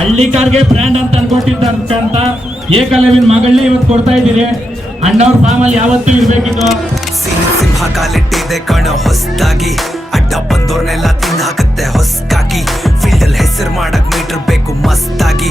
ಹಳ್ಳಿಕಾರ್ಗೆ brand ಅಂತ ಅನ್ಕೊಟ್ಟಿದ್ದಂತ ಏಕಲವಿನ ಮಗಳನ್ನೇ ಇವತ್ತು ಕೊಡ್ತಾ ಇದ್ದೀರಿ. ಅಣ್ಣವ್ರ ಫಾರ್ಮಲ್ಲಿ ಯಾವತ್ತೂ ಇರ್ಬೇಕಿತ್ತು. ಸಿಂಹ ಕಾಲಿಟ್ಟಿದೆ ಕಣ ಹೊಸದಾಗಿ. ಅಡ್ಡ ಬಂದೋರ್ನೆಲ್ಲ ತಿಂದ ಹಾಕತ್ತೆ ಹೊಸಕಾಕಿ. ಫೀಲ್ಡ್ ಅಲ್ಲಿ ಹೆಸರು ಮಾಡಕ್ ಮೀಟರ್ ಬೇಕು ಮಸ್ತಾಗಿ.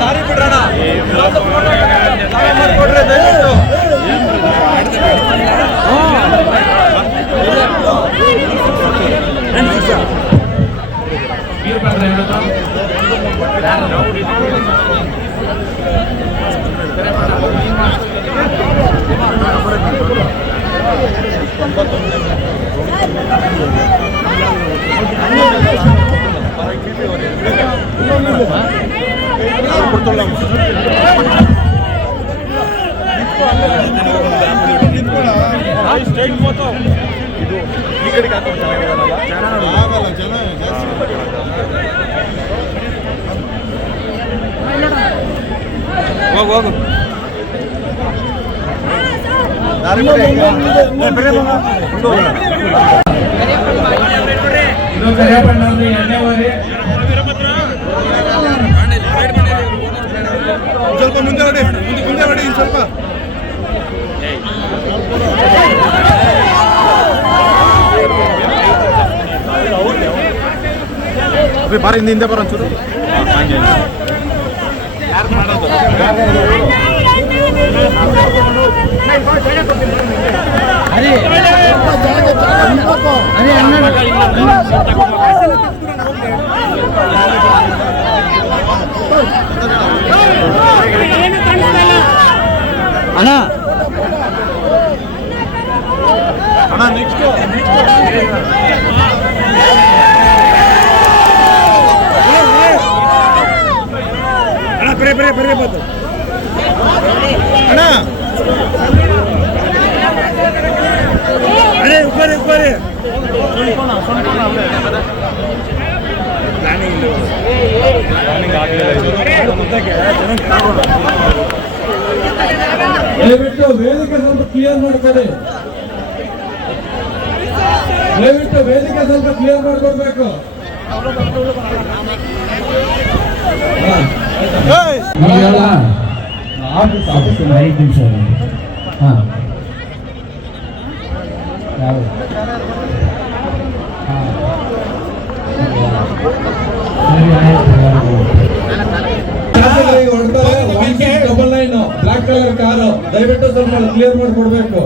தாரி போடுறானா ಇದು ಕರಿಯಪ್ಪಣ್ಣ ಅಂದ್ರೆ ಎಣ್ಣೆ ಹೋರಿ ಸ್ವಲ್ಪ ಮುಂದೆ ಹೊಡಿ ಮುಂದೆ ಮುಂದೆ. ಹೊಡಿ ಇನ್ನು ಸ್ವಲ್ಪ ಬಾರಿ ಹಿಂದೆ ಹಿಂದೆ ಬರೋ ಒಂಚೂರು ಅಣ್ಣ ನೆಕ್ಸ್ಟ್ ಅಣ್ಣ ದಯವಿಟ್ಟು ವೇದಿಕೆ ಸ್ವಲ್ಪ ಕ್ಲಿಯರ್ ಮಾಡ್ಕೊಳ್ಳಿ ದಯವಿಟ್ಟು ವೇದಿಕೆ ಸ್ವಲ್ಪ ಕ್ಲಿಯರ್ ಮಾಡ್ಕೊಡ್ಬೇಕು. ಆಫೀಸ್ ಆಫೀಸ್ ಐದು ನಿಮಿಷ ಹಾಂ. ಯಾವುದು ಕ್ಲಿಯರ್ ಮಾಡಿಕೊಡ್ಬೇಕು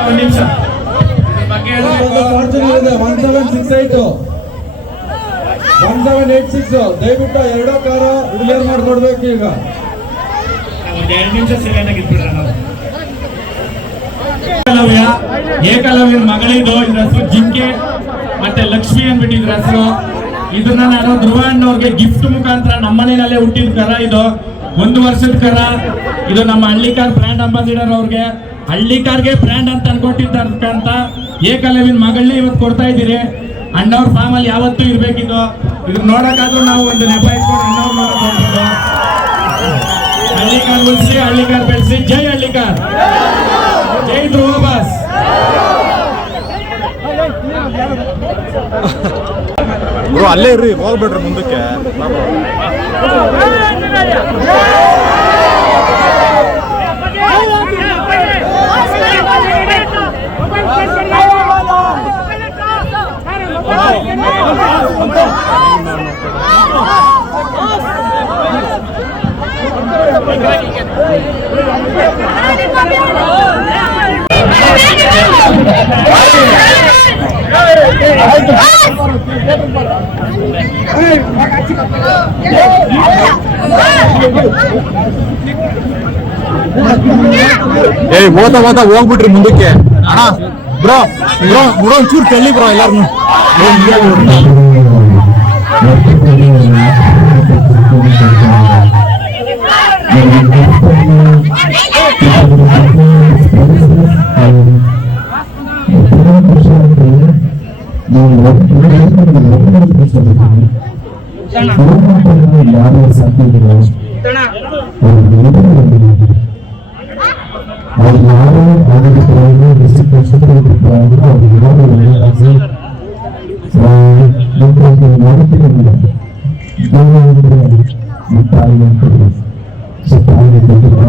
ಒಂದು ನಿಮಿಷ. ಬಗ್ಗೆ ಫಾರ್ಚುನರ್ ಇದೆ. One seven six eight one seven eight six ದಯವಿಟ್ಟು ಎರಡೋ ಕಾರ ಕ್ಲಿಯರ್ ಮಾಡಿಕೊಡ್ಬೇಕು ಈಗ. ಎರಡು ನಿಮಿಷ ಸೈಲೆಂಟ್ ಆಗಿದ್ಬಿಡ್ರ ನಾವು. ಏಕಲವ್ಯ ಏಕಲವ್ಯನ ಮಗಳಿದು ಇದ್ರ ಹೆಸರು ಜಿಂಕೆ ಮತ್ತೆ ಲಕ್ಷ್ಮಿ ಅಂದ್ಬಿಟ್ಟು ಇದ್ರ ಹೆಸರು. ಇದನ್ನ ನಾನು ಧ್ರುವ ಅಣ್ಣವ್ರಿಗೆ ಗಿಫ್ಟ್ ಮುಖಾಂತರ ನಮ್ಮನೆಯಲ್ಲೇ ಹುಟ್ಟಿದ ಕರ ಇದು. ಒಂದು ವರ್ಷದ ಕರ. ಇದು ನಮ್ಮ ಹಳ್ಳಿಕಾರ್ ಬ್ರ್ಯಾಂಡ್ ಅಂಬಾಸಿಡರ್ ಅವ್ರಿಗೆ. ಹಳ್ಳಿಕಾರ್ಗೆ ಬ್ರ್ಯಾಂಡ್ ಅಂತ ಅನ್ಕೊಟ್ಟಿದ್ದಂತ ಏಕಲವಿನ ಮಗಳನ್ನೇ ಇವತ್ತು ಕೊಡ್ತಾ ಇದ್ದೀರಿ. ಅಣ್ಣವ್ರ ಫಾರ್ಮ್ ಅಲ್ಲಿ ಯಾವತ್ತೂ ಇರ್ಬೇಕಿದು. ಇದನ್ನ ನೋಡಕ್ಕಾದ್ರೂ ನಾವು ಒಂದು ನೆಪ ಇಟ್ಕೊಂಡು ಅಣ್ಣವ್ರ ನೋಡಕ್ ಹಳ್ಳಿಕಾರ್ ಉಳಿಸಿ, ಹಳ್ಳಿಕಾರ್ ಬೆಳೆಸಿ. ಜೈ ಹಳ್ಳಿಕಾರ್. ಜೈ ಧ್ರುವ ಬಾಸ್. ಬ್ರೋ ಅಲ್ಲೇ ಇರ್ರಿ ಹೋಗ್ಬೇಡ್ರಿ ಮುಂದಕ್ಕೆ ಏಯ್ ಓದ ಓದ ಹೋಗ್ಬಿಟ್ರಿ ಮುಂದಕ್ಕೆ ಅಣ್ಣ ಬ್ರೋ ಬ್ರೋ ಬ್ರೋ ಒಂಚೂರು ಕೇಳಿ ಬ್ರೋ ಎಲ್ಲಾರ್ನು ಅವ್ರು ಯಾರು ಅದಕ್ಕೆ ತಗೊಂಡು ಡಿಸ್ಟ್ರಿಕ್ಟ್ ನಕ್ಷತ್ರಗಳು ಅವ್ರಿಗೆ ಯಾರು ಒಳ್ಳೆಯದಾಗಿ ಮಾಡುತ್ತಿರಲಿಲ್ಲ ದೇವರಿಗೆ ಮುಟ್ಟಾಗಿ ಅಂತೇಳಿ ಸೊ ತಾಯಿಗೆ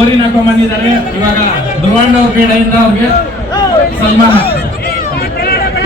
ಓರಿನ ಹಾಕೊಂಡ್ ಬಂದಿದ್ದಾರೆ. ಇವಾಗ ಧ್ರುವಣ್ಣ ಅವ್ರ ಕಡೆಯಿಂದ ಅವ್ರಿಗೆ ಸನ್ಮಾನ.